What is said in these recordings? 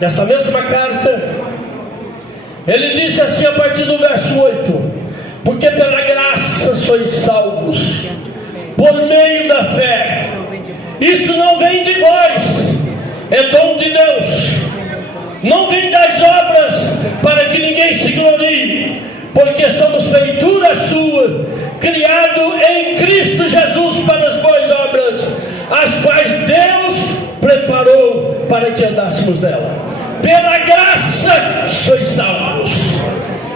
Nessa mesma carta, ele disse assim a partir do verso 8: porque pela graça sois salvos, por meio da fé. Isso não vem de vós, é dom de Deus. Não vem das obras, para que ninguém se glorie, porque somos feitura sua, criado em Cristo Jesus para as boas obras, as quais Deus preparou para que andássemos nela. Pela graça sois salvos.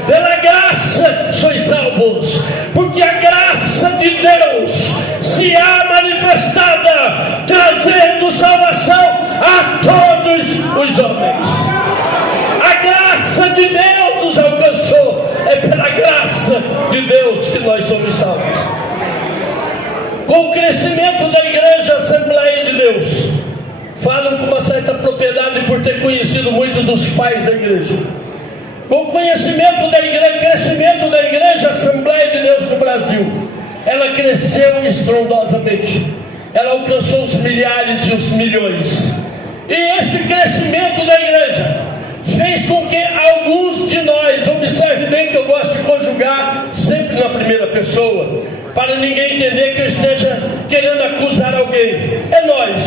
Pela graça sois salvos, porque a graça de Deus se há manifestada, trazendo salvação a todos os homens. A graça de Deus nos alcançou. É pela graça de Deus que nós somos salvos. Com o crescimento da igreja Assembleia de Deus, falo com uma certa propriedade por ter conhecido muito dos pais da igreja. Com o conhecimento da igreja, crescimento da igreja Assembleia de Deus no Brasil, ela cresceu estrondosamente. Ela alcançou os milhares e os milhões. E esse crescimento da igreja fez com que alguns de nós, observe bem que eu gosto de conjugar sempre na primeira pessoa, para ninguém entender que eu esteja querendo acusar alguém. É nós.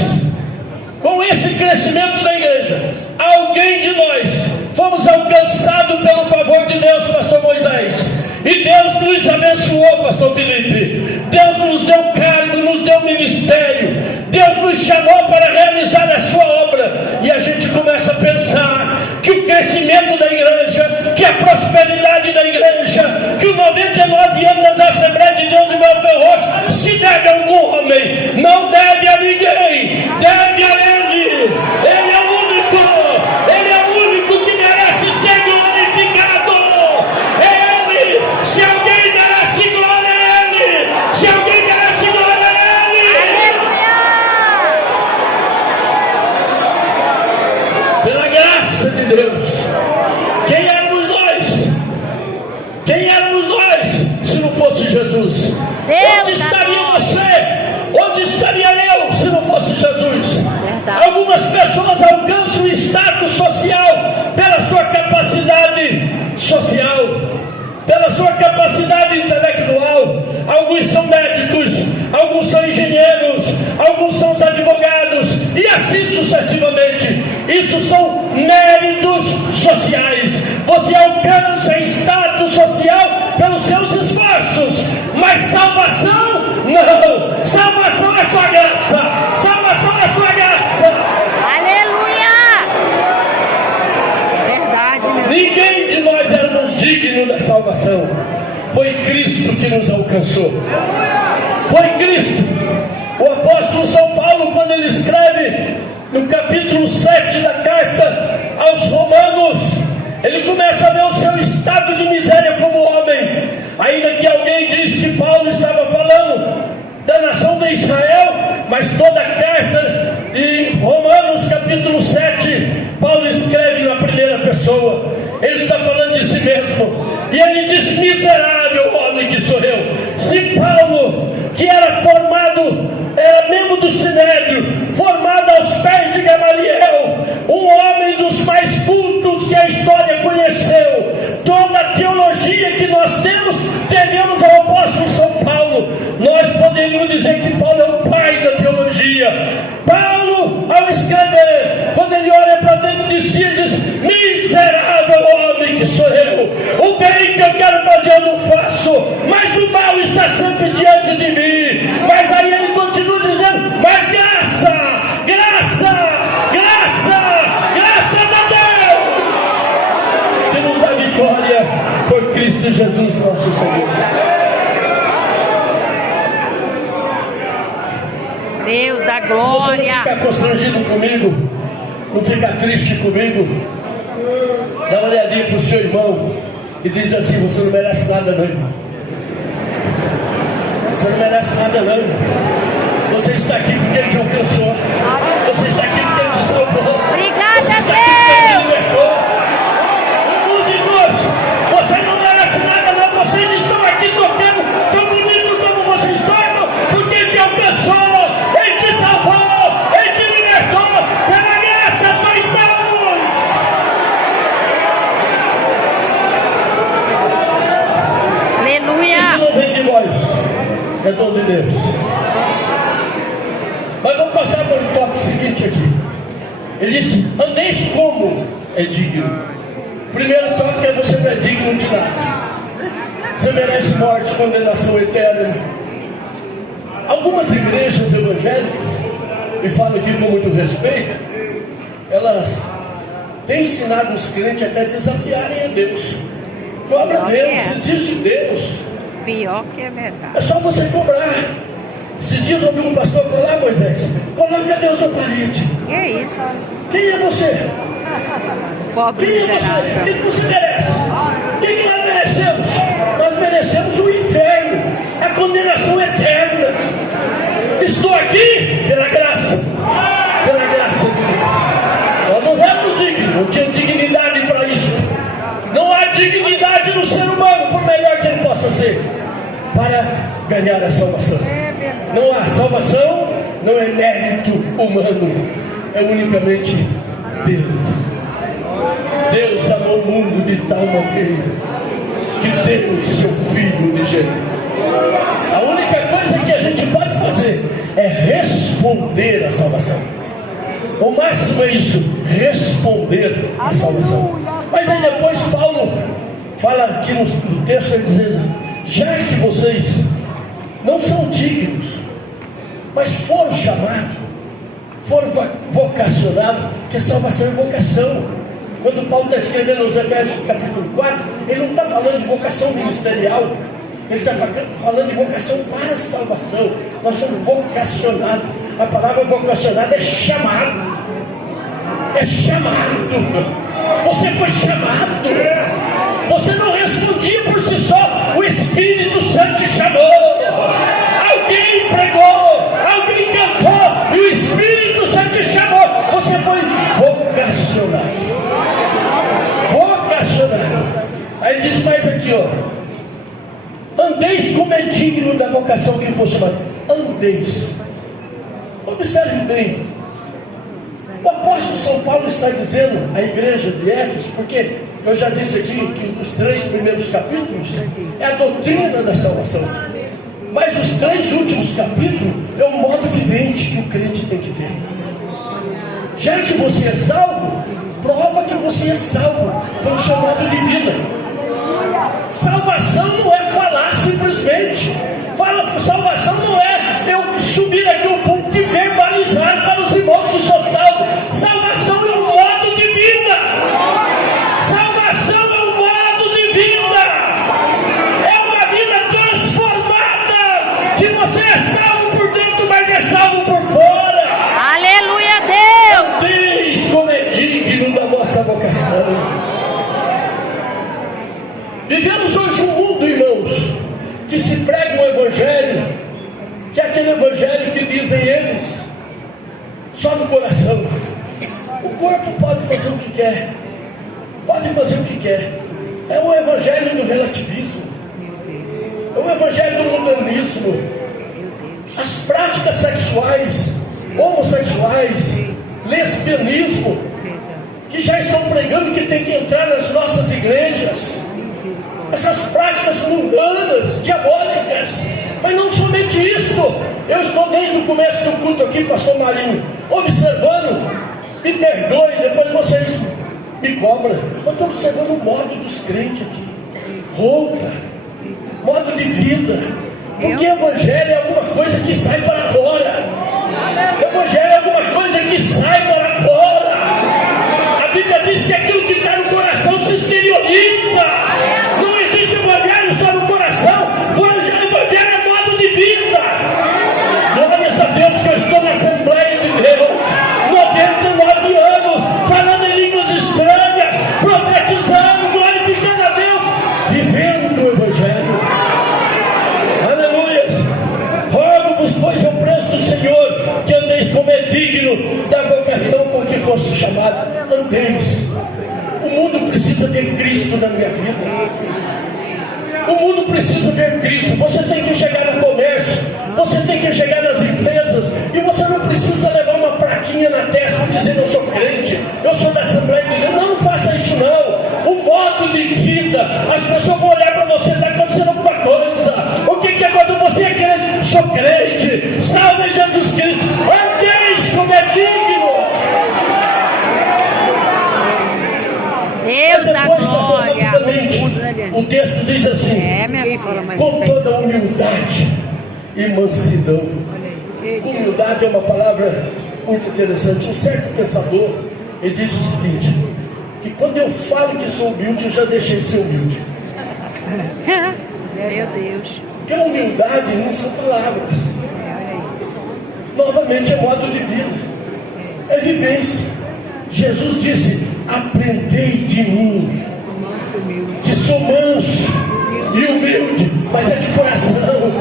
Com esse crescimento da igreja, alguém de nós fomos alcançados pelo favor de Deus, pastor Moisés. E Deus nos abençoou, pastor Felipe. Deus nos deu cargo, nos deu ministério. Deus nos chamou para realizar a sua obra. E a gente começa a pensar que o crescimento da igreja, que a prosperidade da igreja, que os 99 anos da Assembleia de Deus de Belford Roxo se deve a algum homem. Não deve a ninguém, deve a Ele. Ele é o único, Ele é o único que merece ser glorificado. É Ele. Se alguém merece glória, é Ele. Se alguém merece glória, é Ele. Pela graça de Deus. Quem éramos nós? Quem éramos nós se não fosse Jesus? Onde estaria você? Onde estaria eu se não fosse Jesus? Verdade. Algumas pessoas alcançam o status social pela sua capacidade social, pela sua capacidade intelectual. Alguns são médicos, alguns são engenheiros, alguns são advogados, e assim sucessivamente. Isso são méritos sociais. Você alcança status social pelos seus esforços, mas salvação, não. Salvação é sua graça. Salvação é sua graça. Aleluia! Verdade, meu. Ninguém de nós éramos dignos da salvação. Foi Cristo que nos alcançou. Foi Cristo. O apóstolo São Paulo, quando ele escreve no capítulo 7 da carta aos Romanos, ele começa a ver o seu estado de miséria como homem. Ainda que alguém diz que Paulo estava falando da nação de Israel, mas toda a carta em Romanos capítulo 7, Paulo escreve na primeira pessoa. Ele está falando de si mesmo. E ele diz: miserável homem que sou eu. Se Paulo, que era formado, era membro do Sinédrio, formado aos pés de Gamaliel, um homem dos mais cultos que a história conheceu, toda a teologia que nós temos, devemos ao apóstolo São Paulo. Nós poderíamos dizer que Paulo é o pai da teologia. Paulo, ao escrever, quando ele olha para dentro de si, ele diz: miserável homem que sou eu. O bem que eu quero fazer eu não faço, mas o mal está sempre diante de mim. Mas aí ele continua dizendo: mas graça, graça, graça, graças a Deus, que nos dá vitória por Cristo Jesus nosso Senhor. Deus da glória. Se você não ficar constrangido comigo, não ficar triste comigo, dá uma olhadinha para o seu irmão e diz assim: você não merece nada não, irmão. Você não merece nada não, irmão. Você está aqui porque Ele te alcançou. Você está aqui porque Ele te salvou. Obrigada, Deus. O mundo de Deus, você não merece nada não. Vocês estão aqui tocando tão bonito como vocês tocam, porque Ele te alcançou, Ele te salvou, Ele te libertou. Pela graça sois salvos. seguinte aqui. Ele disse: andeis como é digno. Primeiro toque é: você não é digno de nada. Você merece morte, condenação eterna. Algumas igrejas evangélicas, e falo aqui com muito respeito, elas têm ensinado os crentes até a desafiarem a Deus. Cobra a Deus, existe Deus. Pior que é verdade. É só você cobrar. Esses dias eu ouvi um pastor falar: Moisés, coloca Deus na parede. Que é isso? Quem é você? Pobre Quem é você? O miserável. que você merece? O que nós merecemos? Nós merecemos o inferno, a condenação eterna. Estou aqui pela graça. Pela graça de Deus. Nós não éramos dignos, não tinha dignidade para isso. Não há dignidade no ser humano, por melhor que ele possa ser, para ganhar a salvação. Não há salvação, não é mérito humano, é unicamente Deus. Deus amou o mundo de tal maneira que deu seu Filho unigênito. A única coisa que a gente pode fazer é responder à salvação. O máximo é isso, responder à salvação. Mas aí depois Paulo fala aqui no texto, ele diz: já que vocês não são dignos, mas foram chamados, foram vocacionados, que salvação é vocação. Quando Paulo está escrevendo aos Efésios capítulo 4, ele não está falando de vocação ministerial, ele está falando de vocação para a salvação. Nós somos vocacionados. A palavra vocacionado é chamado. É chamado. Você foi chamado. Você não respondia por si só. O Espírito Santo te chamou. Alguém pregou, alguém cantou, e o Espírito Santo te chamou. Você foi vocacionado. Vocacionado. Aí diz mais aqui, ó: andeis como é digno da vocação que foi chamado. Andeis. Observe bem. O apóstolo São Paulo está dizendo à igreja de Éfeso, porque eu já disse aqui que os 3 primeiros capítulos é a doutrina da salvação, mas os 3 últimos capítulos é o modo vivente que o crente tem que ter. Já que você é salvo, prova que você é salvo pelo seu modo de vida. Salvação não é falar simplesmente. Salvação não é eu subir aqui um púlpito e verbalizar para os irmãos que sou salvo. Salvação é um modo de vida. Salvação é um modo de vida. É uma vida transformada. Que você é salvo por dentro, mas é salvo por fora. Aleluia, Deus! Deus, como é digno da vossa vocação. Vivemos hoje um mundo, irmãos, que se prega um evangelho, que é aquele evangelho que dizem eles, só no coração. O corpo pode fazer o que quer, pode fazer o que quer. É o evangelho do relativismo, é o evangelho do modernismo. As práticas sexuais, homossexuais, lesbianismo, que já estão pregando que tem que entrar nas nossas igrejas. Essas práticas mundanas, diabólicas. Mas não somente isso. Eu estou desde o começo do culto aqui, pastor Marinho, observando. Me perdoe, depois vocês me cobram. Eu estou observando o modo dos crentes aqui. Roupa, modo de vida. Porque evangelho é alguma coisa que sai para fora. Evangelho é alguma coisa que sai para fora. A Bíblia diz que aquilo que está no coração se exterioriza. Não existe evangelho só no coração. Evangelho é modo de vida. Glórias a Deus que eu estou na Assembleia de Deus, 99 anos, falando em línguas estranhas, profetizando, glorificando a Deus, vivendo o evangelho. Aleluia. Rogo-vos, pois, ao preço do Senhor, que andeis como é digno da vocação com que fosse chamado. Andeis. O mundo precisa ver Cristo na minha vida. O mundo precisa ver Cristo. Você tem que chegar no comércio, você tem que chegar nas empresas, e você não precisa levar uma plaquinha na testa dizendo: eu sou crente, eu sou da Assembleia de Deus. Não faça isso não. O modo de vida, as pessoas vão olhar para você, está acontecendo alguma coisa. O que é quando você é crente? Sou crente, salve Jesus Cristo. Andeis como é digno diz assim: minha filha. com toda humildade e mansidão. Humildade é uma palavra muito interessante. Um certo pensador, ele diz o seguinte: que quando eu falo que sou humilde, eu já deixei de ser humilde. Meu Deus. Porque a humildade não são palavras. Novamente é modo de vida, é vivência. Jesus disse: aprendei de mim, que sou manso e humilde, mas é de coração.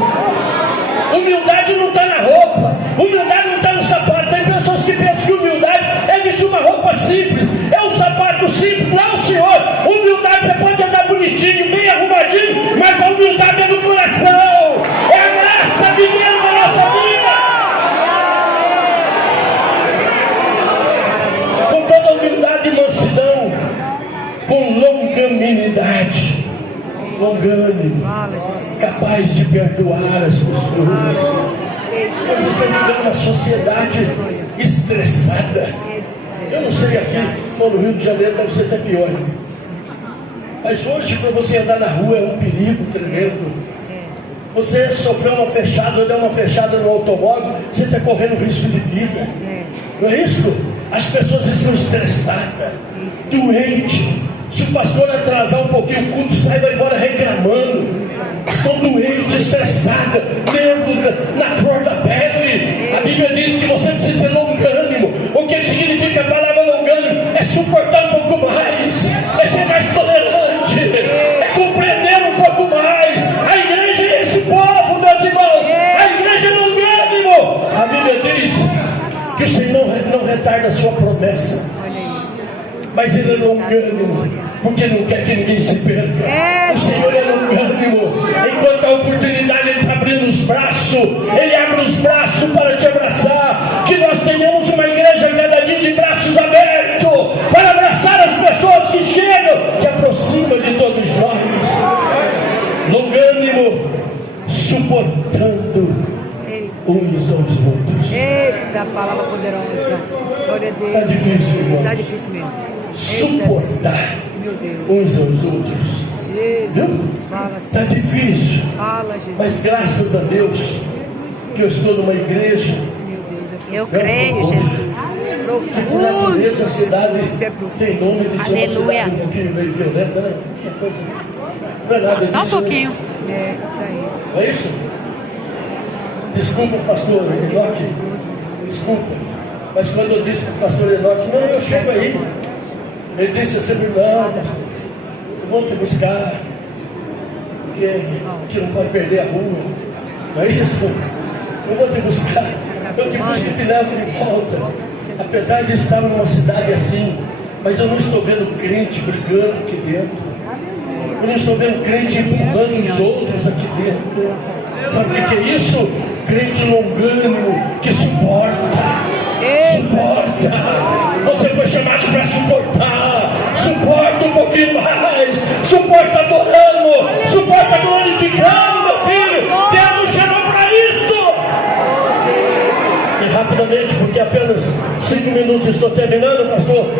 Humildade não está na roupa, humildade não está no sapato. Tem pessoas que pensam que humildade é vestir uma roupa simples, é um sapato simples. Não, senhor, humildade você pode andar bonitinho, bem arrumadinho, mas a humildade é do coração, é a graça vivendo na nossa vida. Com toda humildade e mansidão, com longanimidade, longânimo, capaz de perdoar as pessoas. Nós estamos vivendo uma sociedade estressada. Eu não sei, aqui no Rio de Janeiro deve ser até pior. Mas hoje, para você andar na rua, é um perigo tremendo. Você sofreu uma fechada, ou deu uma fechada no automóvel, você está correndo risco de vida. Não é isso? As pessoas estão estressadas, doentes. Se o pastor atrasar um pouquinho o culto, sai e vai embora reclamando. Estão doentes, estressadas, nervos na flor da pele. A Bíblia diz que você precisa ser longânimo. O que significa a palavra longânimo? É suportar um pouco mais, é ser mais tolerante, é compreender um pouco mais. A igreja é esse povo, meus irmãos. A igreja é longânimo. A Bíblia diz que o Senhor não retarda a sua promessa, mas Ele é longânimo, porque não quer que ninguém se perca. O Senhor é longânimo. Enquanto a oportunidade Ele está abrindo os braços, Ele abre os braços para te abraçar. Que nós tenhamos uma igreja cada dia de braços abertos, para abraçar as pessoas que chegam, que aproximam de todos nós. Longânimo, suportando uns aos outros. Eita, palavra poderosa. Glória a Deus. Está difícil, irmão. Está difícil mesmo. Suportar uns aos outros. Está difícil. Fala, Jesus. Mas graças a Deus que eu estou numa igreja. Eu creio, Jesus. Que por natureza a cidade tem nome de ser uma Aleluia. cidade um pouquinho meio violenta, né? Que coisa. Não é nada Só um disso, né? pouquinho. Isso aí. Não é isso? Desculpa, pastor Enoque. Desculpa. Mas quando eu disse para o pastor Enoque, não, eu chego aí. Ele disse assim: não, pastor, eu vou te buscar, porque a gente não pode perder a rua. Não é isso? Eu vou te buscar, eu te busco e te levo de volta. Apesar de estar numa cidade assim, mas eu não estou vendo crente brigando aqui dentro. Eu não estou vendo crente empurrando os outros aqui dentro. Sabe o que é isso? Crente longânimo, que suporta. Suporta. Você foi chamado para suportar. Suporta um pouquinho mais. Suporta adorando. Suporta glorificando, meu filho. Deus nos chamou para isso. E rapidamente, porque apenas 5 minutos estou terminando, pastor.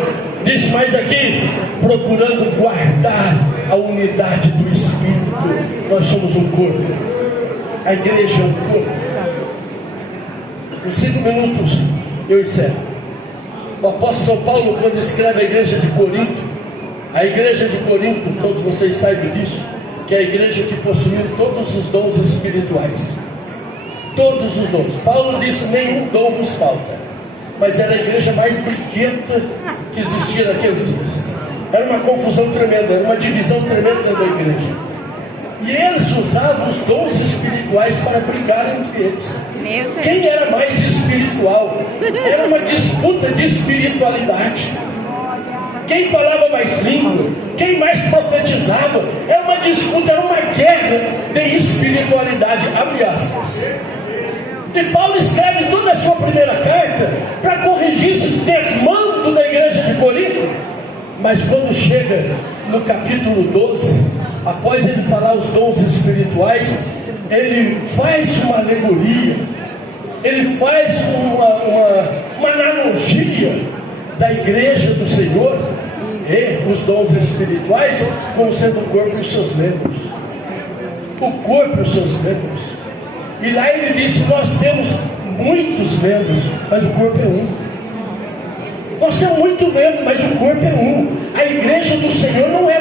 Disse mais aqui, procurando guardar a unidade do Espírito. Nós somos um corpo. A igreja é um corpo. Em 5 minutos eu encerro. O apóstolo São Paulo, quando escreve a igreja de Corinto, a igreja de Corinto, todos vocês saibam disso, que é a igreja que possuiu todos os dons espirituais. Todos os dons. Paulo disse: nenhum dom vos falta. Mas era a igreja mais briguenta que existia naqueles dias. Era uma confusão tremenda, era uma divisão tremenda da igreja. E eles usavam os dons espirituais para brigar entre eles. Quem era mais espiritual? Era uma disputa de espiritualidade. Quem falava mais língua? Quem mais profetizava? Era uma disputa, era uma guerra de espiritualidade. Abre aspas. E Paulo escreve toda a sua primeira carta para corrigir esses desmandos da igreja de Corinto. Mas quando chega no capítulo 12, após ele falar os dons espirituais, ele faz uma alegoria, ele faz uma analogia da igreja do Senhor e os dons espirituais como sendo o corpo dos seus membros. o corpo e os seus membros. E lá ele disse: nós temos muitos membros, mas o corpo é um. Nós temos muitos membros, mas o corpo é um. A igreja do Senhor não é